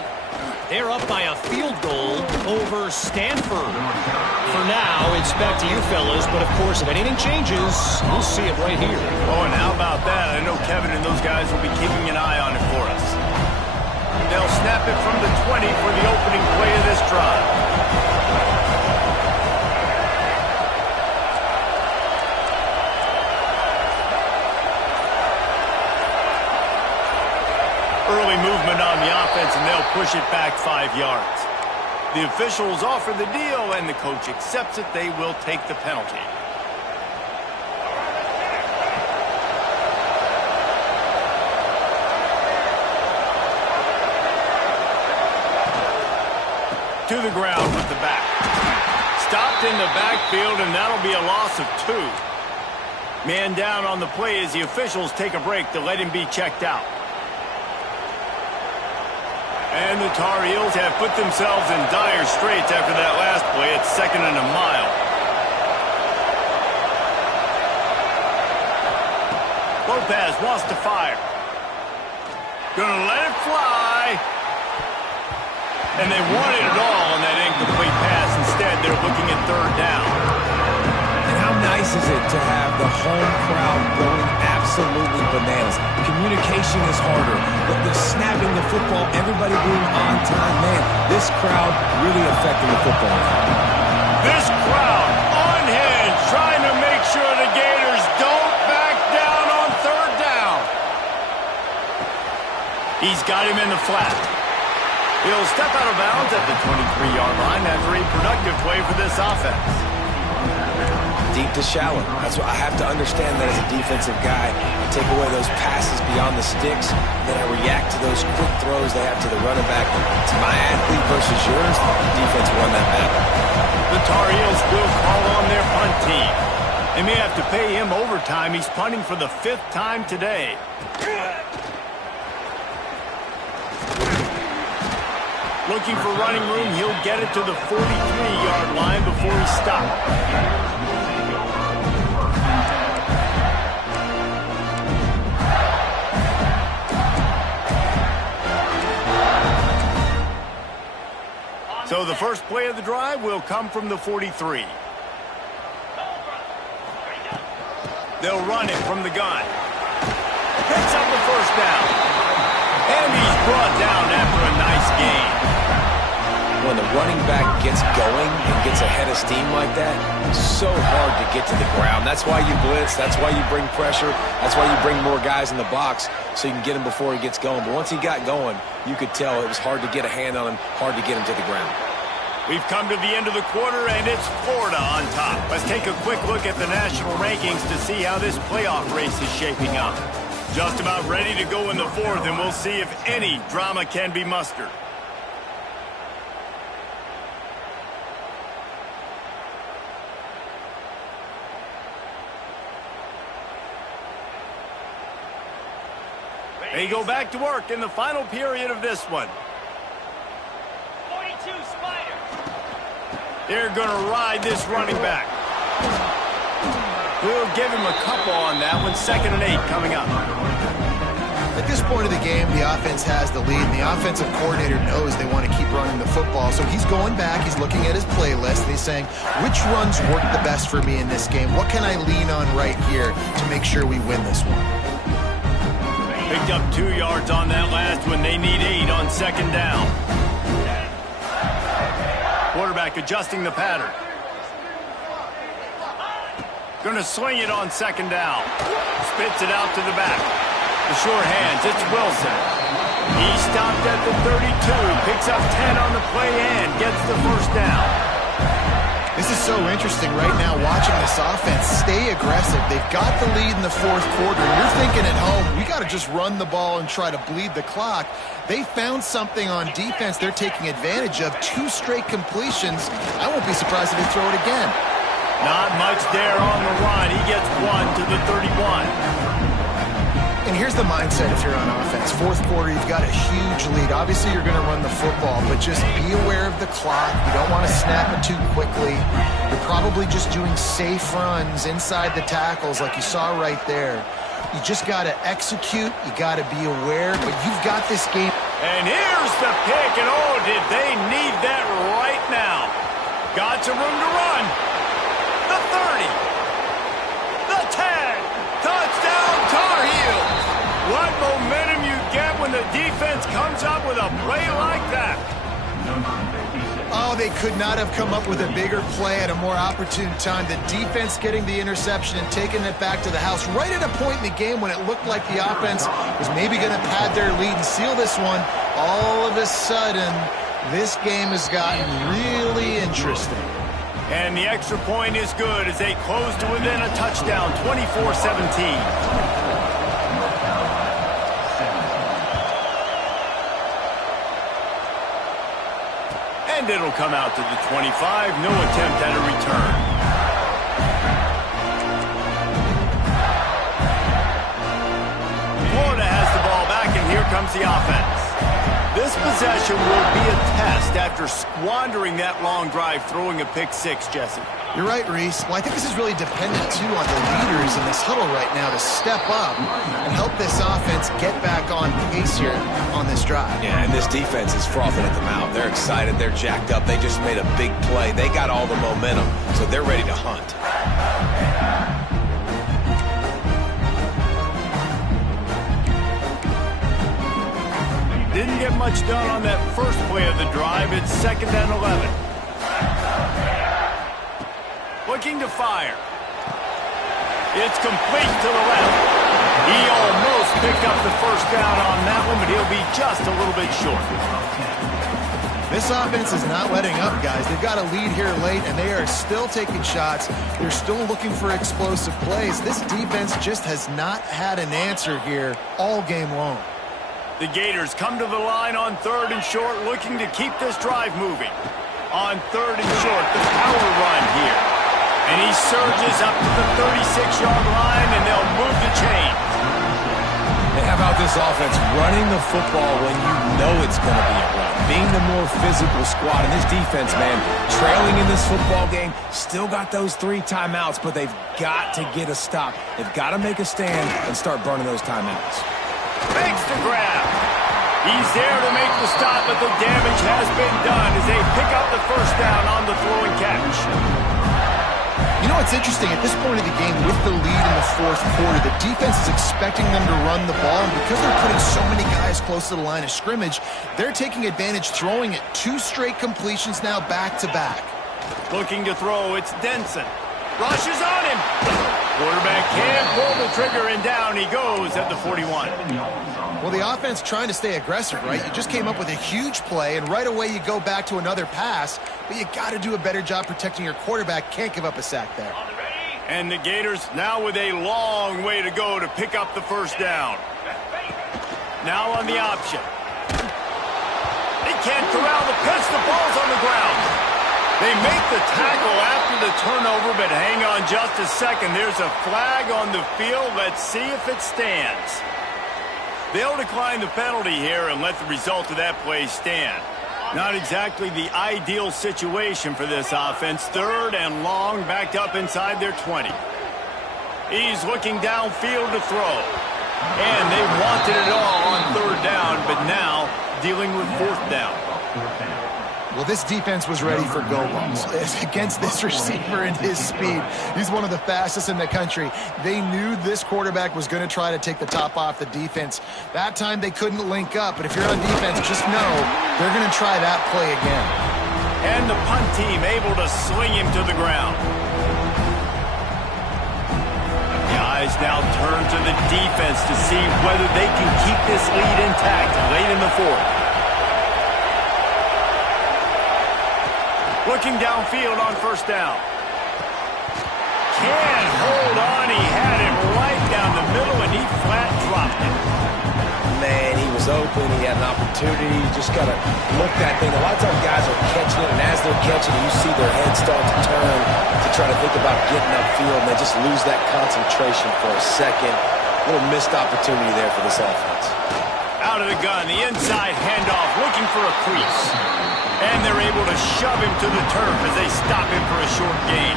They're up by a field goal over Stanford. For now, it's back to you fellas, but of course, if anything changes, we'll see it right here. Oh, and how about that? I know Kevin and those guys will be keeping an eye on it for us. They'll snap it from the 20 for the opening play of this drive. push it back 5 yards. The officials offer the deal, and the coach accepts it. They will take the penalty. To the ground with the back. Stopped in the backfield, and that'll be a loss of 2. Man down on the play as the officials take a break to let him be checked out. And the Tar Heels have put themselves in dire straits after that last play. It's 2nd and a mile. Lopez wants to fire. Gonna let it fly. And they wanted it all on that incomplete pass. Instead, they're looking at 3rd down. And how nice is it to have the home crowd going absolutely bananas? Communication is harder. The snapping the football, everybody being on time. Man, this crowd really affecting the football game. This crowd on hand trying to make sure the Gators don't back down on 3rd down. He's got him in the flat. He'll step out of bounds at the 23-yard line after a productive play for this offense. Deep to shallow. That's what I have to understand that as a defensive guy. I take away those passes beyond the sticks, then I react to those quick throws they have to the running back. It's my athlete versus yours. The defense won that battle. The Tar Heels will call on their punt team. They may have to pay him overtime. He's punting for the 5th time today. Looking for running room, he'll get it to the 43-yard line before he stops. So the first play of the drive will come from the 43. They'll run it from the gun. Picks up the 1st down. And he's brought down after a nice gain. When the running back gets going and gets ahead of steam like that, it's so hard to get to the ground. That's why you blitz. That's why you bring pressure. That's why you bring more guys in the box so you can get him before he gets going. But once he got going, you could tell it was hard to get a hand on him, hard to get him to the ground. We've come to the end of the quarter, and it's Florida on top. Let's take a quick look at the national rankings to see how this playoff race is shaping up. Just about ready to go in the 4th, and we'll see if any drama can be mustered. They go back to work in the final period of this one. 42 Spider. They're going to ride this running back. We'll give him a couple on that one. 2nd and 8 coming up. At this point of the game, the offense has the lead, and the offensive coordinator knows they want to keep running the football. So he's going back, he's looking at his playlist, and he's saying, which runs work the best for me in this game? What can I lean on right here to make sure we win this one? Picked up 2 yards on that last one. They need 8 on 2nd down. Quarterback adjusting the pattern. Going to swing it on 2nd down. Spits it out to the back. The short hands, it's Wilson. He stopped at the 32, picks up 10 on the play and gets the 1st down. This is so interesting right now watching this offense stay aggressive. They've got the lead in the 4th quarter, and you're thinking at home, we got to just run the ball and try to bleed the clock. They found something on defense they're taking advantage of. 2 straight completions. I won't be surprised if they throw it again. Not much there on the run. He gets 1 to the 31. And here's the mindset if you're on offense. 4th quarter, you've got a huge lead. Obviously, you're going to run the football, but just be aware of the clock. You don't want to snap it too quickly. You're probably just doing safe runs inside the tackles like you saw right there. You just got to execute. You got to be aware, but you've got this game. And here's the pick, and oh, did they need that right now. Got some room to run. The 30. The 10. Touchdown, Tar Heels. What momentum you get when the defense comes up with a play like that. Oh, they could not have come up with a bigger play at a more opportune time. The defense getting the interception and taking it back to the house right at a point in the game when it looked like the offense was maybe going to pad their lead and seal this one. All of a sudden, this game has gotten really interesting. And the extra point is good as they close to within a touchdown, 24-17. And it'll come out to the 25. No attempt at a return. Florida has the ball back, and here comes the offense. This possession will be a test after squandering that long drive, throwing a pick six, Jesse. You're right, Reese. Well, I think this is really dependent, too, on the leaders in this huddle right now to step up and help this offense get back on pace here on this drive. Yeah, and this defense is frothing at the mouth. They're excited. They're jacked up. They just made a big play. They got all the momentum, so they're ready to hunt. Didn't get much done on that first play of the drive. It's 2nd and 11. Looking to fire. It's complete to the left. He almost picked up the first down on that one, but he'll be just a little bit short. This offense is not letting up, guys. They've got a lead here late, and they are still taking shots. They're still looking for explosive plays. This defense just has not had an answer here all game long. The Gators come to the line on 3rd and short, looking to keep this drive moving. On 3rd and short, the power run here. And he surges up to the 36-yard line, and they'll move the chain. And how about this offense running the football when you know it's going to be a run? Being the more physical squad. And this defense, man, trailing in this football game, still got those 3 timeouts, but they've got to get a stop. They've got to make a stand and start burning those timeouts. Makes the grab. He's there to make the stop, but the damage has been done as they pick up the first down on the throw and catch. You know what's interesting? At this point of the game, with the lead in the 4th quarter, the defense is expecting them to run the ball, and because they're putting so many guys close to the line of scrimmage, they're taking advantage, throwing it 2 straight completions now back-to-back. Looking to throw, it's Denson. Rushes on him. Quarterback can't pull the trigger, and down he goes at the 41. Well, the offense trying to stay aggressive, right? You just came up with a huge play, and right away you go back to another pass, but you got to do a better job protecting your quarterback. Can't give up a sack there. And the Gators now with a long way to go to pick up the first down. Now on the option. They can't corral the pitch. The ball's on the ground. They make the tackle after the turnover, but hang on just a second. There's a flag on the field. Let's see if it stands. They'll decline the penalty here and let the result of that play stand. Not exactly the ideal situation for this offense. 3rd and long, backed up inside their 20. He's looking downfield to throw. And they wanted it all on 3rd down, but now dealing with 4th down. Well, this defense was ready for go balls against this receiver and his speed. He's one of the fastest in the country. They knew this quarterback was going to try to take the top off the defense. That time they couldn't link up, but if you're on defense, just know they're going to try that play again. And the punt team able to sling him to the ground. The eyes now turn to the defense to see whether they can keep this lead intact late in the 4th. Looking downfield on 1st down. Can't hold on. He had it right down the middle, and he flat dropped it. Man, he was open. He had an opportunity. You just got to look that thing. A lot of times guys are catching it, and as they're catching it, you see their head start to turn to try to think about getting upfield, and they just lose that concentration for a second. A little missed opportunity there for this offense. Out of the gun, the inside handoff, looking for a crease. And they're able to shove him to the turf as they stop him for a short gain.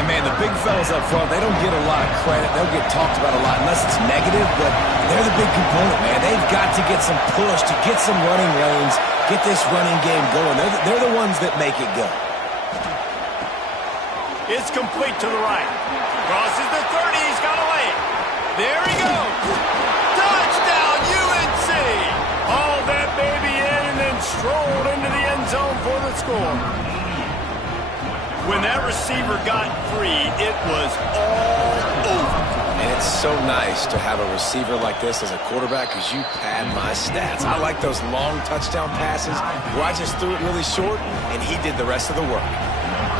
And, man, the big fellas up front, they don't get a lot of credit. They'll get talked about a lot unless it's negative, but they're the big component, man. They've got to get some push, to get some running lanes, get this running game going. They're the ones that make it go. It's complete to the right. Crosses the 30. He's got to lay it. There he goes. Touchdown, UNC. All that baby in and then strolled into the end zone for the score. score. When that receiver got free, it was all over. And it's so nice to have a receiver like this as a quarterback because you pad my stats. I like those long touchdown passes where I just threw it really short and he did the rest of the work.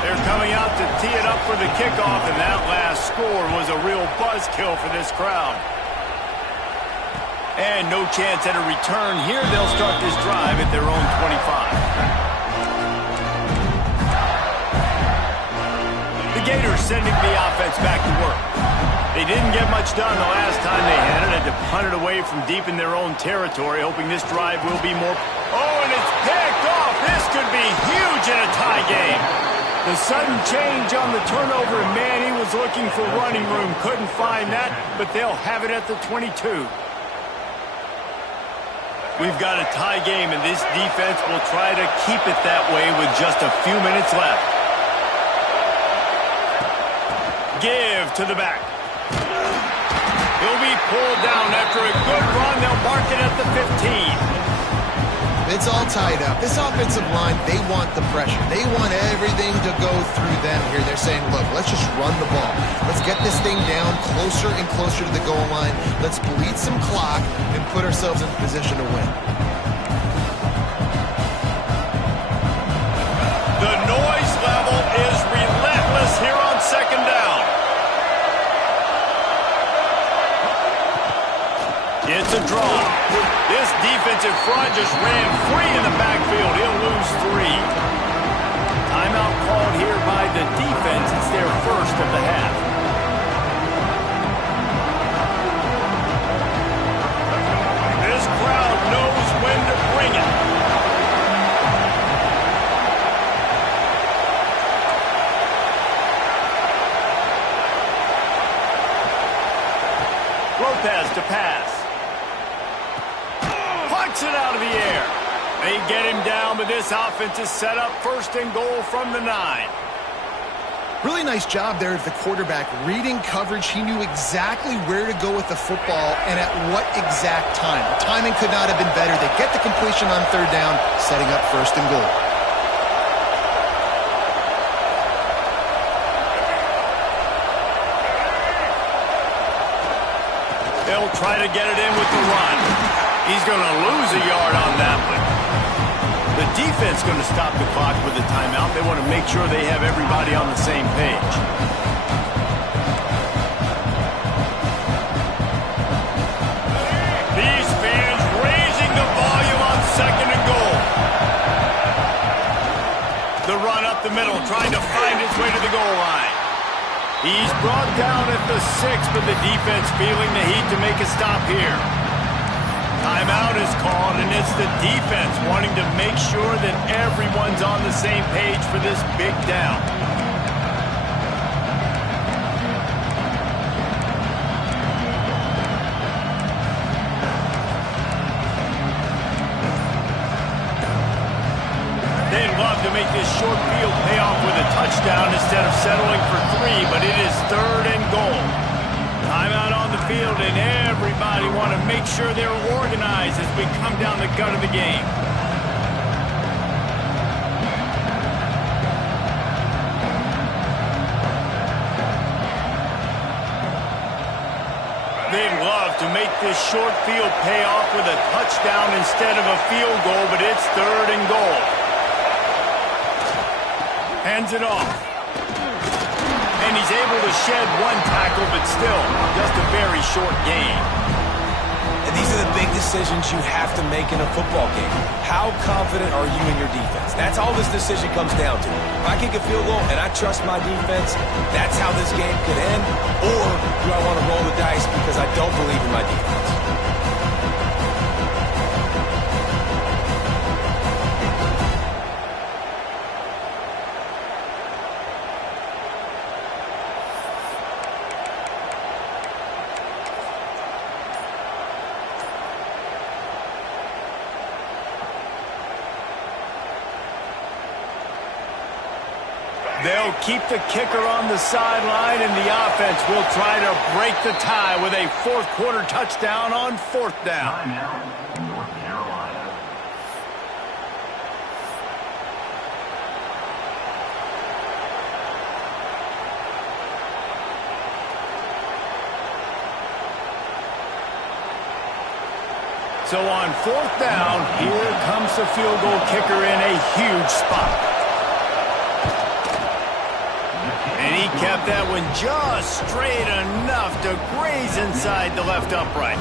They're coming out to tee it up for the kickoff, and that last score was a real buzzkill for this crowd. And no chance at a return here. They'll start this drive at their own 25. The Gators sending the offense back to work. They didn't get much done the last time they had it. Had to punt it away from deep in their own territory, hoping this drive will be more. Oh, and it's picked off. This could be huge in a tie game. The sudden change on the turnover, and man, he was looking for running room. Couldn't find that, but they'll have it at the 22. We've got a tie game, and this defense will try to keep it that way with just a few minutes left. Give to the back. He'll be pulled down after a good run. They'll mark it at the 15. It's all tied up. This offensive line, they want the pressure. They want everything to go through them here. They're saying, look, let's just run the ball. Let's get this thing down closer and closer to the goal line. Let's bleed some clock and put ourselves in position to win. The noise level is relentless here on second down. It's a draw. This defensive front just ran free in the backfield. He'll lose 3. Timeout called here by the defense. It's their first of the half. This crowd knows when to bring it. Lopez to pass. Punts it out of the air. They get him down, but this offense is set up first and goal from the 9. Really nice job there of the quarterback. Reading coverage, he knew exactly where to go with the football and at what exact time. The timing could not have been better. They get the completion on third down, setting up first and goal. They'll try to get it in with the run. He's going to lose a yard on that one. The defense going to stop the clock with a timeout. They want to make sure they have everybody on the same page. These fans raising the volume on second and goal. The run up the middle, trying to find his way to the goal line. He's brought down at the 6, but the defense feeling the heat to make a stop here. Timeout is called, and it's the defense wanting to make sure that everyone's on the same page for this big down. They'd love to make this short field pay off with a touchdown instead of settling for 3, but it is third and goal. Timeout on the field, and everybody want to make sure they're organized as we come down the gut of the game. They'd love to make this short field pay off with a touchdown instead of a field goal, but it's third and goal. Hands it off. And he's able to shed one tackle, but still just a very short gain. And these are the big decisions you have to make in a football game. How confident are you in your defense? That's all this decision comes down to. If I kick a field goal and I trust my defense, that's how this game could end. Or do I want to roll the dice because I don't believe in my defense? They'll keep the kicker on the sideline, and the offense will try to break the tie with a fourth-quarter touchdown on fourth down. So on 4th down, here comes the field goal kicker in a huge spot. And he kept that one just straight enough to graze inside the left upright.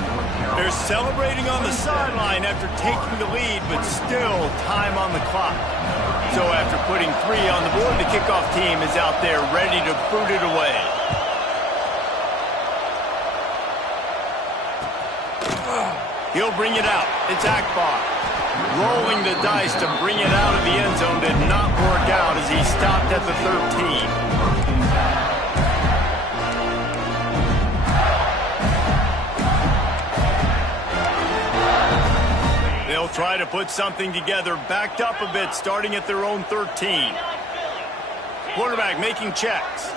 They're celebrating on the sideline after taking the lead, but still time on the clock. So after putting 3 on the board, the kickoff team is out there ready to boot it away. He'll bring it out. It's Akbar. Rolling the dice to bring it out of the end zone did not work out as he stopped at the 13. They'll try to put something together, backed up a bit, starting at their own 13. Quarterback making checks.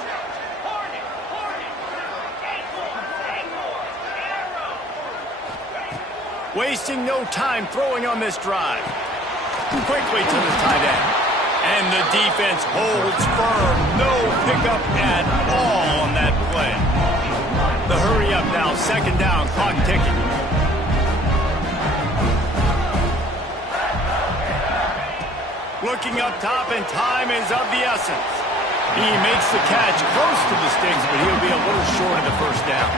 Wasting no time throwing on this drive. Quickly to the tight end. And the defense holds firm. No pickup at all on that play. The hurry up now, 2nd down, clock ticking. Looking up top, and time is of the essence. He makes the catch close to the sticks, but he'll be a little short of the 1st down.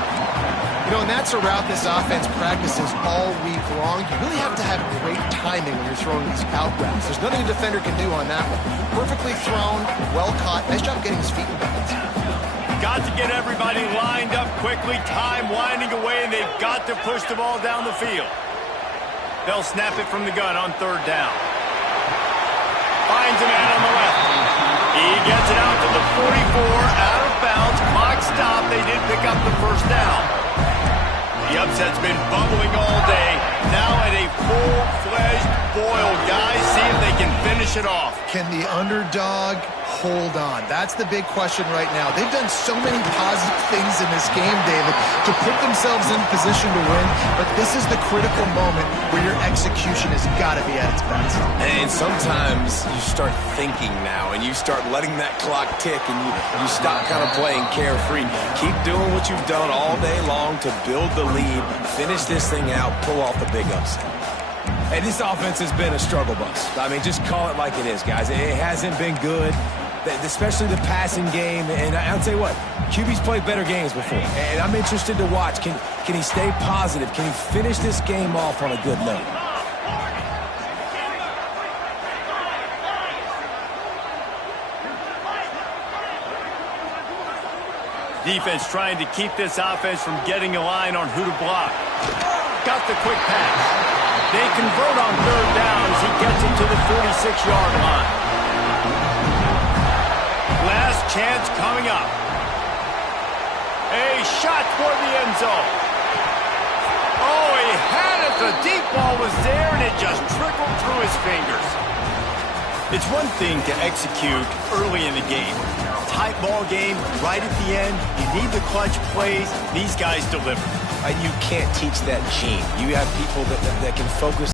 You know, and that's a route this offense practices all week long. You really have to have great timing when you're throwing these out routes. There's nothing a defender can do on that one. Perfectly thrown, well caught. Nice job getting his feet in bounds. Got to get everybody lined up quickly. Time winding away, and they've got to push the ball down the field. They'll snap it from the gun on 3rd down. Finds a man on the left. He gets it out to the 44, out of bounds. Clock stop. They did pick up the 1st down. The upset's been bubbling all day. Now at a full-fledged boil. Guys, see if they can finish it off. Can the underdog hold on? That's the big question right now. They've done so many positive things in this game, David, to put themselves in position to win, but this is the critical moment where your execution has got to be at its best. And sometimes you start thinking now, and you start letting that clock tick, and you stop kind of playing carefree. Keep doing what you've done all day long to build the lead, finish this thing out, pull off the big upset. Hey, this offense has been a struggle bus. I mean, just call it like it is, guys. It hasn't been good, especially the passing game. And I'll tell you what, QB's played better games before. And I'm interested to watch. Can he stay positive? Can he finish this game off on a good note? Defense trying to keep this offense from getting a line on who to block. Got the quick pass. They convert on 3rd down as he gets it to the 46-yard line. Last chance coming up. A shot toward the end zone. Oh, he had it. The deep ball was there, and it just trickled through his fingers. It's one thing to execute early in the game. Tight ball game, right at the end. You need the clutch plays. These guys deliver. You can't teach that gene. You have people that can focus